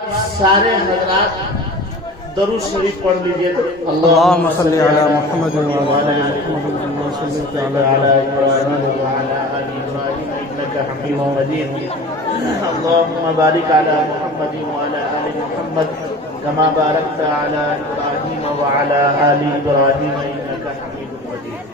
सारे हजरात दरूद शरीफ पढ़ लीजिए। अल्लाहुम्मा सल्ली अला मुहम्मद व अला आलि मुहम्मद सल्लल्लाहु अलैहि इन्नका हमीदुम मजीद। अल्लाहुम्मा बारिक अला मुहम्मद व अला आलि मुहम्मद कमा बारकता अला इब्राहीम व अला आलि इब्राहीम इन्नका हमीदुम मजीद।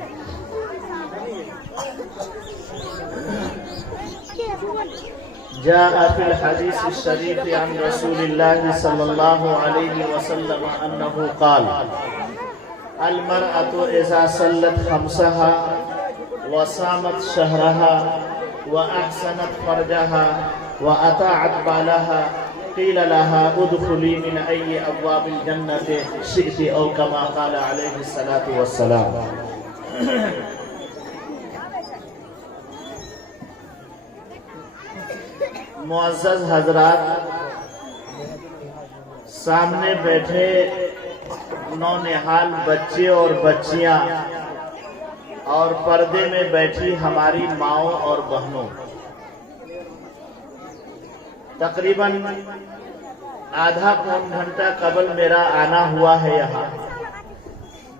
جاء في الحديث الشريف عن رسول الله صلى الله عليه وسلم أنه قال: المرأة إذا صلت خمسها وصامت شهرها وأحسنت فرجها وأطاعت بالها قيل لها ادخلي من أي أبواب الجنة شئت أو كما قال عليه الصلاة والسلام۔ मुअज़्ज़ज़ हजरात, सामने बैठे नौनिहाल बच्चे और बच्चियां और पर्दे में बैठी हमारी माओं और बहनों, तकरीबन आधा पौन घंटा कबल मेरा आना हुआ है यहाँ।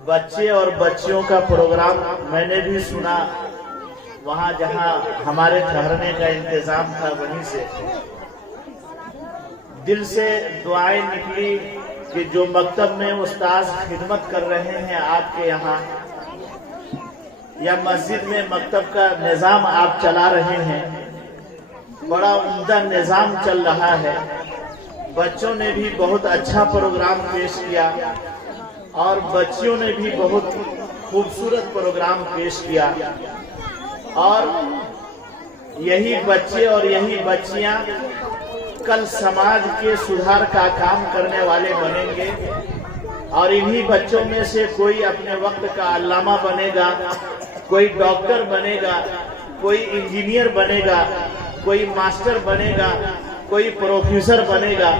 बच्चे और बच्चियों का प्रोग्राम मैंने भी सुना, वहाँ जहाँ हमारे ठहरने का इंतजाम था वहीं से दिल से दुआएं निकली कि जो मकतब में उस्ताद खिदमत कर रहे हैं आपके यहाँ, या मस्जिद में मकतब का निज़ाम आप चला रहे हैं, बड़ा उम्दा निज़ाम चल रहा है। बच्चों ने भी बहुत अच्छा प्रोग्राम पेश किया और बच्चियों ने भी बहुत खूबसूरत प्रोग्राम पेश किया, और यही बच्चे और यही बच्चियां कल समाज के सुधार का काम करने वाले बनेंगे। और इन्हीं बच्चों में से कोई अपने वक्त का अल्लामा बनेगा, कोई डॉक्टर बनेगा, कोई इंजीनियर बनेगा, कोई मास्टर बनेगा, कोई प्रोफेसर बनेगा।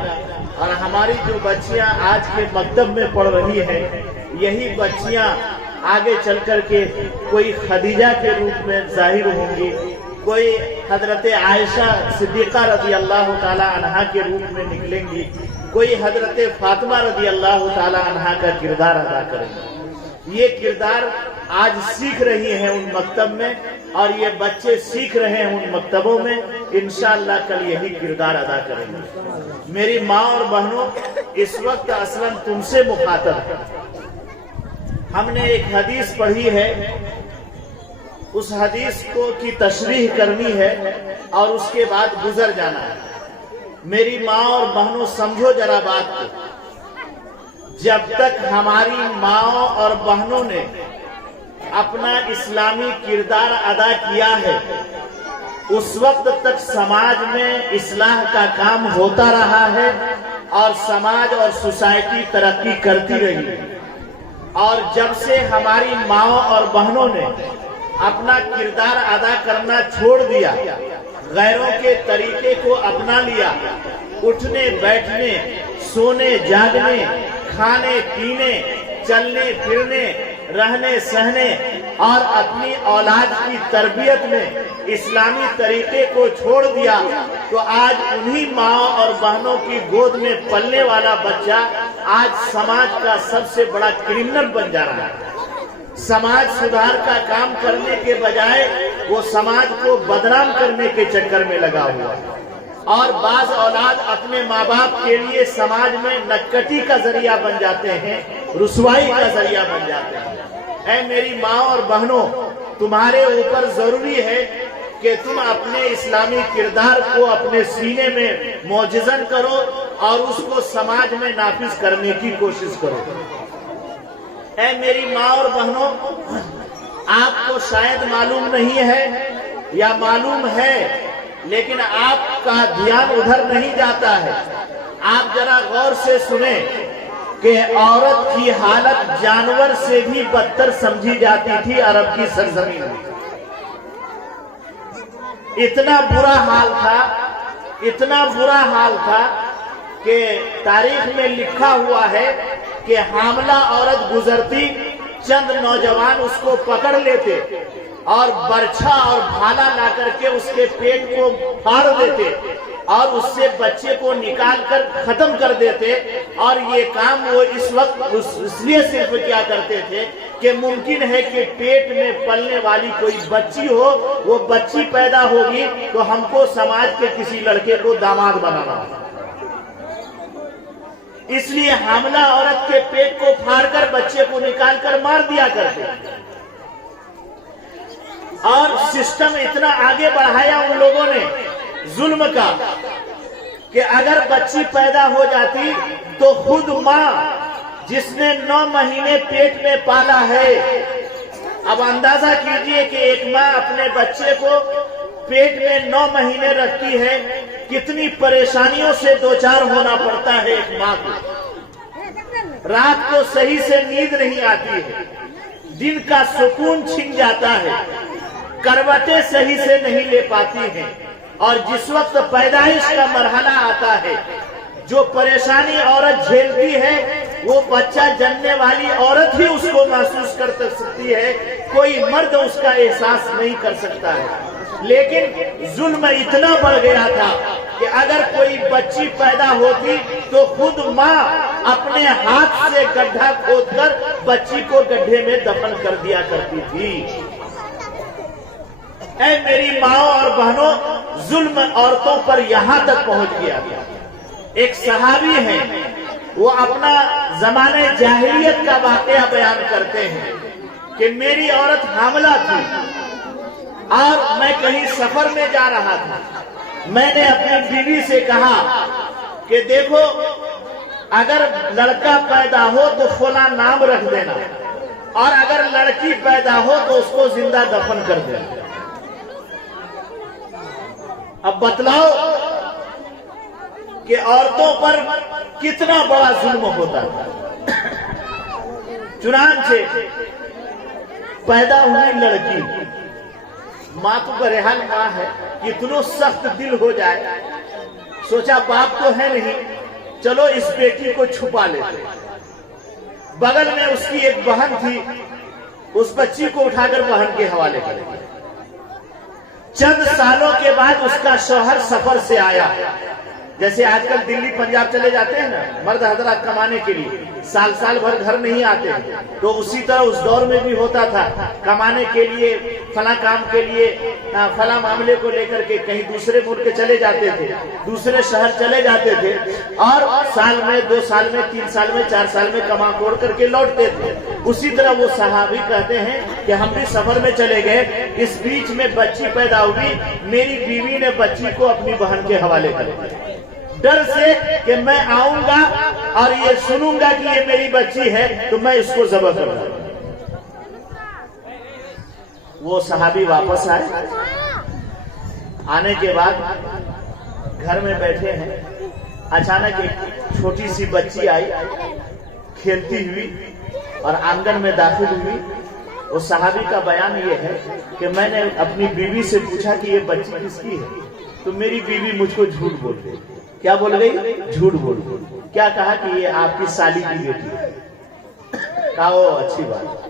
और हमारी जो बच्चियां आज के मकतब में पढ़ रही हैं, यही बच्चियां आगे चल कर के कोई खदीजा के रूप में जाहिर होंगी, कोई हजरत आयशा सिद्दीक़ा रज़ी अल्लाह ताला अन्हा के रूप में निकलेंगी, कोई हजरत फातिमा रज़ी अल्लाह ताला अन्हा का किरदार अदा करेंगी। ये किरदार आज सीख रही हैं उन मकतब में, और ये बच्चे सीख रहे हैं उन मकतबों में। इंशाअल्लाह कल यही किरदार अदा करेंगे। मेरी माँ और बहनों, इस वक्त असलन तुमसे मुखातब है। हमने एक हदीस पढ़ी है, उस हदीस को की तशरीह करनी है और उसके बाद गुजर जाना है। मेरी माँ और बहनों, समझो जरा बात को। जब तक हमारी माँ और बहनों ने अपना इस्लामी किरदार अदा किया है, उस वक्त तक समाज में इस्लाह का काम होता रहा है और समाज और सोसाइटी तरक्की करती रही। और जब से हमारी माओ और बहनों ने अपना किरदार अदा करना छोड़ दिया, गैरों के तरीके को अपना लिया, उठने बैठने, सोने जागने, खाने पीने, चलने फिरने, रहने सहने और अपनी औलाद की तरबियत में इस्लामी तरीके को छोड़ दिया, तो आज उन्हीं माँ और बहनों की गोद में पलने वाला बच्चा आज समाज का सबसे बड़ा क्रिमिनल बन जा रहा है। समाज सुधार का काम करने के बजाय वो समाज को बदनाम करने के चक्कर में लगा हुआ है। और बाज औलाद अपने माँ बाप के लिए समाज में नक्कटी का जरिया बन जाते हैं, रुसवाई का जरिया बन जाते हैं। ऐ मेरी माँ और बहनों, तुम्हारे ऊपर जरूरी है कि तुम अपने इस्लामी किरदार को अपने सीने में मोजज़न करो और उसको समाज में नाफिज करने की कोशिश करो। ऐ मेरी माँ और बहनों, आपको शायद मालूम नहीं है या मालूम है, लेकिन आपका ध्यान उधर नहीं जाता है। आप जरा गौर से सुने कि औरत की हालत जानवर से भी बदतर समझी जाती थी अरब की सरजमीन में। इतना बुरा हाल था, इतना बुरा हाल था कि तारीख में लिखा हुआ है कि हामला औरत गुजरती, चंद नौजवान उसको पकड़ लेते और बरछा और भाला ला करके उसके पेट को फाड़ देते اور اس سے بچے کو نکال کر ختم کر دیتے، اور یہ کام وہ اس وقت اس لیے صرف کیا کرتے تھے کہ ممکن ہے کہ پیٹ میں پلنے والی کوئی بچی ہو، وہ بچی پیدا ہوگی تو ہم کو سماج کے کسی لڑکے کو داماد بنانا ہو، اس لیے حاملہ عورت کے پیٹ کو پھاڑ کر بچے کو نکال کر مار دیا کرتے، اور سسٹم اتنا آگے بڑھایا ان لوگوں نے ظلم کا کہ اگر بچی پیدا ہو جاتی تو خود ماں جس نے 9 مہینے پیٹ میں پالا ہے، اب اندازہ کیجئے کہ ایک ماں اپنے بچے کو پیٹ میں 9 مہینے رکھتی ہے، کتنی پریشانیوں سے دوچار ہونا پڑتا ہے ایک ماں کو، رات کو صحیح سے نیند نہیں آتی ہے، دن کا سکون چھن جاتا ہے، کروٹیں صحیح سے نہیں لے پاتی ہیں، اور جس وقت پیدائش کا مرحلہ آتا ہے جو پریشانی عورت جھیلتی ہے وہ بچہ جننے والی عورت ہی اس کو محسوس کر سکتی ہے، کوئی مرد اس کا احساس نہیں کر سکتا ہے۔ لیکن ظلم اتنا بڑھ گیا تھا کہ اگر کوئی بچی پیدا ہوتی تو خود ماں اپنے ہاتھ سے گڈھا کھود کر بچی کو گڈھے میں دفن کر دیا کرتی تھی۔ اے میری ماؤں اور بہنوں، ظلم عورتوں پر یہاں تک پہنچ گیا تھا۔ ایک صحابی ہیں، وہ اپنا زمانے جاہلیت کا واقعہ بیان کرتے ہیں کہ میری عورت حاملہ تھی اور میں کہیں سفر میں جا رہا تھا، میں نے اپنی بیوی سے کہا کہ دیکھو اگر لڑکا پیدا ہو تو فلاں نام رکھ دینا، اور اگر لڑکی پیدا ہو تو اس کو زندہ دفن کر دینا۔ اب بتلاؤ کہ عورتوں پر کتنا بڑا ظلم ہوتا ہے۔ چنانچہ پیدا ہوئی لڑکی، ماں تو بہرحال ماں ہے، کتنوں سخت دل ہو جائے، سوچا باپ تو ہے نہیں، چلو اس بیٹی کو چھپا لیتے۔ بغل میں اس کی ایک بہن تھی، اس بچی کو اٹھا کر بہن کے حوالے کر دیا۔ چند سالوں کے بعد اس کا شوہر سفر سے آیا، جیسے آج کل دلی پنجاب چلے جاتے ہیں نا مرد حضرات کمانے کے لیے، سال بھر گھر نہیں آتے، تو اسی طرح اس دور میں بھی ہوتا تھا، کمانے کے لیے فلاں کام کے لیے فلاں معاملے کو لے کر کے کہیں دوسرے ملک چلے جاتے تھے، دوسرے شہر چلے جاتے تھے، اور سال میں 2 سال میں 3 سال میں 4 سال میں کما کوڑ کر کے لوٹتے تھے۔ اسی طرح وہ صحابی کہتے ہیں کہ ہم بھی سفر میں چلے گئے، اس بیچ میں بچی پیدا ہوئی، میری بیوی نے بچی کو اپنی بہن کے حوالے کر دیا، ڈر سے کہ میں آؤں گا اور یہ سنوں گا کہ یہ میری بچی ہے تو میں اس کو ذبح کر دوں۔ وہ صحابی واپس آئے، آنے کے بعد گھر میں بیٹھے ہیں، اچانک ایک چھوٹی سی بچی آئی کھیلتی ہوئی اور آنگن میں داخل ہوئی۔ اس صحابی کا بیان یہ ہے کہ میں نے اپنی بیوی سے پوچھا کہ یہ بچی کس کی ہے، تو میری بیوی مجھ کو جھوٹ بول گئی۔ کیا بول گئی؟ جھوٹ بول گئی۔ کیا کہا کہ یہ آپ کی سالی کی بیٹی ہے۔ کہا وہ اچھی بات۔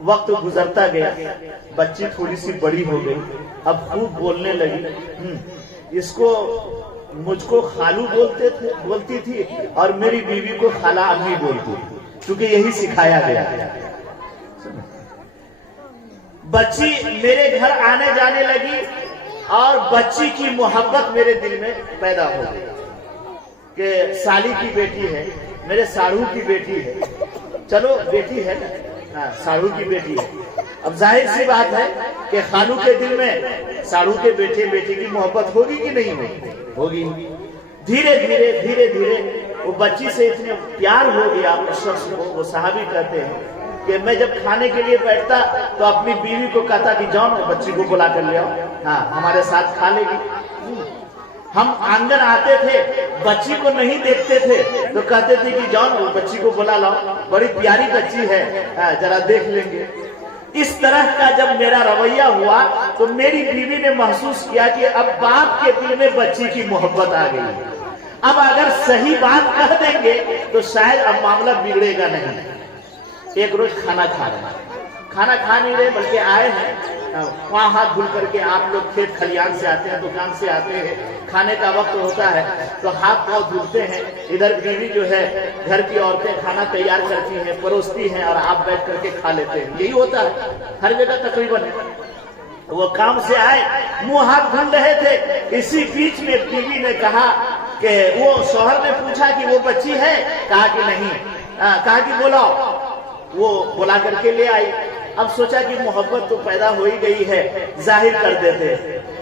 وقت گزرتا گیا، بچی تھوڑی سی بڑی ہو گئی، اب خوب بولنے لگی، اس کو مجھ کو خالو بولتی تھی اور میری بیوی کو خالہ امی بولتی تھی، کیونکہ یہی سکھایا گیا۔ بچی میرے گھر آنے جانے لگی اور بچی کی محبت میرے دل میں پیدا ہو گئی کہ سالی کی بیٹی ہے، میرے ساڑھو کی بیٹی ہے، چلو بیٹی ہے نا، ساڑھو کی بیٹی ہے۔ اب ظاہر سی بات ہے کہ خالو کے دل میں ساڑھو کے بیٹی کی محبت ہوگی کہ نہیں ہوگی۔ دھیرے دھیرے وہ بچی سے اتنے پیار ہو گیا اس شخص کو، وہ صحابی کہتے ہیں کہ میں جب کھانے کے لیے بیٹھتا تو اپنی بیوی کو کہتا کہ جاؤ بچی کو بلا کر لے آؤ، ہاں ہمارے ساتھ کھا لے گی۔ ہم آنگن آتے تھے، بچی کو نہیں دیکھتے تھے تو کہتے تھے کہ جاؤ بچی کو بلا لاؤ، بڑی پیاری بچی ہے، ذرا دیکھ لیں گے۔ اس طرح کا جب میرا رویہ ہوا تو میری بیوی نے محسوس کیا کہ اب باپ کے دل میں بچی کی محبت آ گئی، اب اگر صحیح بات کہہ دیں گے تو شاید اب معاملہ بگڑے گا نہیں۔ ایک روز کھانا کھا نہیں رہے بلکہ آئے ہیں वहाँ हाथ धुल करके आप लोग खेत खलियान से आते हैं, दुकान से आते हैं, खाने का वक्त होता है तो हाथ पाँव धुलते हैं। इधर बीवी जो है, घर की औरतें खाना तैयार करती हैं, परोसती हैं और आप बैठ करके खा लेते हैं। यही होता है हर जगह तकरीबन। वो काम से आए, मुंह हाथ धुल रहे थे, इसी बीच में बीवी ने कहा कि वो शौहर ने पूछा कि वो बच्ची है, कहा कि नहीं, कहा कि बुलाओ। वो बुला करके ले आई। अब सोचा कि मोहब्बत तो पैदा हो ही गई है, जाहिर कर देते।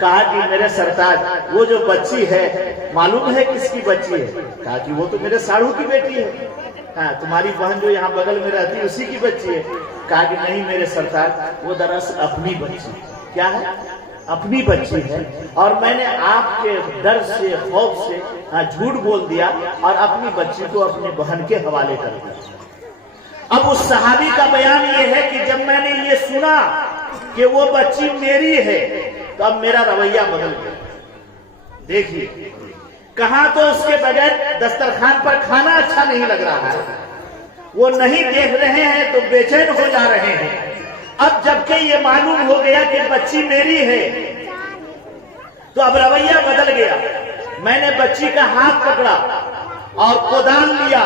कहा कि मेरे सरताज, वो जो बच्ची है मालूम है किसकी बच्ची है? कहा कि वो तो मेरे साढ़ू की बेटी है। हाँ, तुम्हारी बहन जो यहाँ बगल में रहती है उसी की बच्ची है। कहा कि नहीं मेरे सरताज, वो दरअसल अपनी बच्ची। क्या है? अपनी बच्ची है, और मैंने आपके डर से, खौफ से झूठ बोल दिया और अपनी बच्ची को अपनी बहन के हवाले कर दिया। अब उस सहाबी का बयान ये है कि जब मैंने ये सुना कि वो बच्ची मेरी है तो अब मेरा रवैया बदल गया। देखिए, कहां तो उसके बगैर दस्तरखान पर खाना अच्छा नहीं लग रहा है, वो नहीं देख रहे हैं तो बेचैन हो जा रहे हैं। अब जबकि ये मालूम हो गया कि बच्ची मेरी है तो अब रवैया बदल गया। मैंने बच्ची का हाथ पकड़ा और कोदान लिया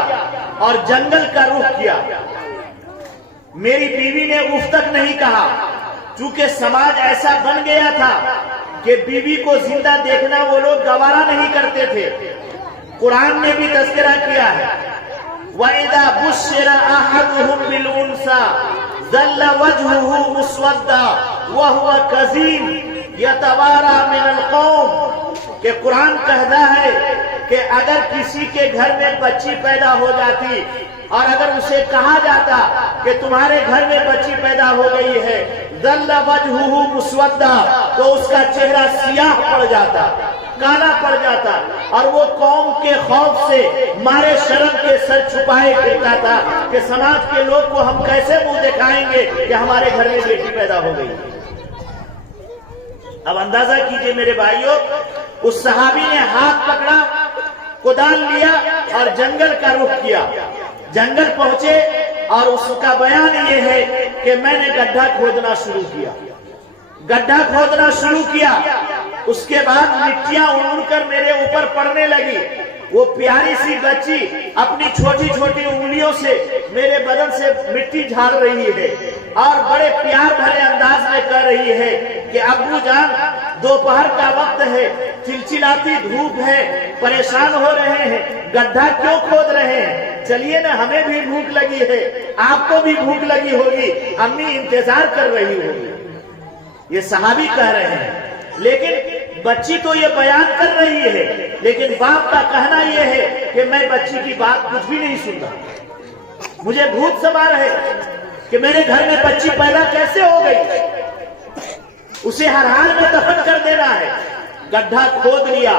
और जंगल का रुख किया। मेरी बीवी ने उफ तक नहीं कहा, चूंकि समाज ऐसा बन गया था कि बीवी को जिंदा देखना वो लोग गवारा नहीं करते थे। कुरान ने भी तज़किरा किया है, वइदा बुश्शिरा अहदुहुम बिल उनसा ज़ल्ल वजहुहु मुस्वद्दा व हुवा कज़ीम यतवारा मिनल कौम। कि कुरान कहता है कि अगर किसी के घर में बच्ची पैदा हो जाती और अगर उसे कहा जाता कि तुम्हारे घर में बच्ची पैदा हो गई है, ज़ल्ल वजहुहु मुस्वद्दा, तो उसका चेहरा सियाह पड़ जाता, काला पड़ जाता, और वो कौम के खौफ से मारे शर्म के सर छुपाए फिरता था कि समाज के लोग को हम कैसे मुंह दिखाएंगे कि हमारे घर में बेटी पैदा हो गई। अब अंदाजा कीजिए मेरे भाइयों, उस सहाबी ने हाथ पकड़ा, कुदाल लिया और जंगल का रुख किया। जंगल पहुंचे और उसका बयान ये है कि मैंने गड्ढा खोदना शुरू किया। गड्ढा खोदना शुरू किया, उसके बाद मिट्टियां उड़कर मेरे ऊपर पड़ने लगी। वो प्यारी सी बच्ची अपनी छोटी छोटी उंगलियों से मेरे बदन से मिट्टी झाड़ रही है और बड़े प्यार भरे अंदाज में कह रही है कि अब्बू जान, दोपहर का वक्त है, चिलचिलाती धूप है, परेशान हो रहे हैं, गड्ढा क्यों खोद रहे हैं? चलिए ना, हमें भी भूख लगी है, आपको भी भूख लगी होगी, अम्मी इंतजार कर रही होगी। ये सहाबी कह रहे हैं, लेकिन बच्ची तो ये बयान कर रही है, लेकिन बाप का कहना यह है कि मैं बच्ची की बात कुछ भी नहीं सुन रहा। मुझे भूत सवार है कि मेरे घर में बच्ची पैदा कैसे हो गई, उसे हर हाल में दफन कर देना है। गड्ढा खोद लिया,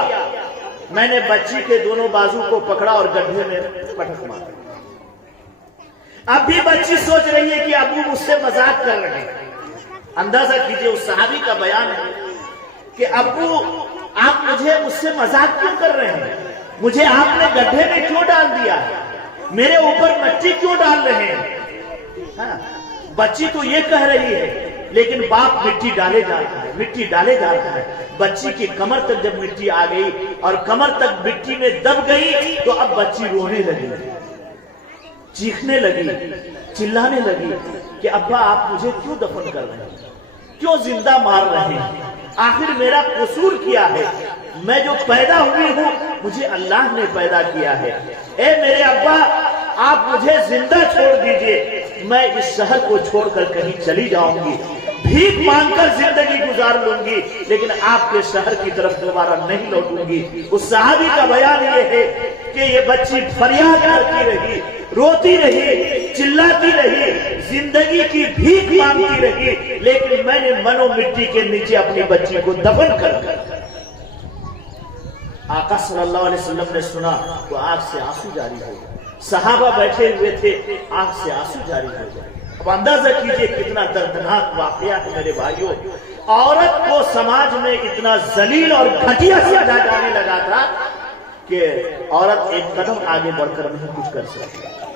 मैंने बच्ची के दोनों बाजू को पकड़ा और गड्ढे में पटक मारा। अब भी बच्ची सोच रही है कि अबू मुझसे मजाक कर रहे हैं। अंदाजा कीजिए, उस सहाबी का बयान है कि अब्बू, आप मुझसे मजाक क्यों कर रहे हैं? मुझे आपने गड्ढे में क्यों डाल दिया है? मेरे ऊपर मिट्टी क्यों डाल रहे हैं? हाँ, बच्ची तो ये कह रही है, लेकिन बाप मिट्टी डाले जा रहा है, मिट्टी डाले जा रहा है। बच्ची की कमर तक जब मिट्टी आ गई और कमर तक मिट्टी में दब गई तो अब बच्ची रोने लगी, चीखने लगी, चिल्लाने लगी कि अब्बा आप मुझे क्यों दफन कर रहे हैं, क्यों जिंदा मार रहे हैं? आखिर मेरा कसूर किया है? मैं जो पैदा हुई हूं, मुझे अल्लाह ने पैदा किया है। ए मेरे अब्बा, आप मुझे जिंदा छोड़ दीजिए, मैं इस शहर को छोड़कर कहीं चली जाऊंगी, भीख मांगकर जिंदगी गुजार लूंगी, लेकिन आपके शहर की तरफ दोबारा नहीं लौटूंगी। उस सहाबी का बयान ये है कि ये बच्ची फरियाद करती रही, रोती रही, चिल्लाती रही, जिंदगी की भीख मांगती रही, लेकिन मैंने मनो मिट्टी के नीचे अपनी बच्ची को दफन कर दिया। आका सल्लल्लाहु अलैहि वसल्लम ने सुना तो आंख से आंसू जारी हो गए। सहाबा बैठे हुए थे, आंख से आंसू जारी हो गए। अब अंदाजा कीजिए कितना दर्दनाक वाकया है मेरे भाइयों। औरत को समाज में इतना जलील और घटिया समझा जाने लगा था कि औरत एक कदम आगे बढ़कर नहीं कुछ कर सकती।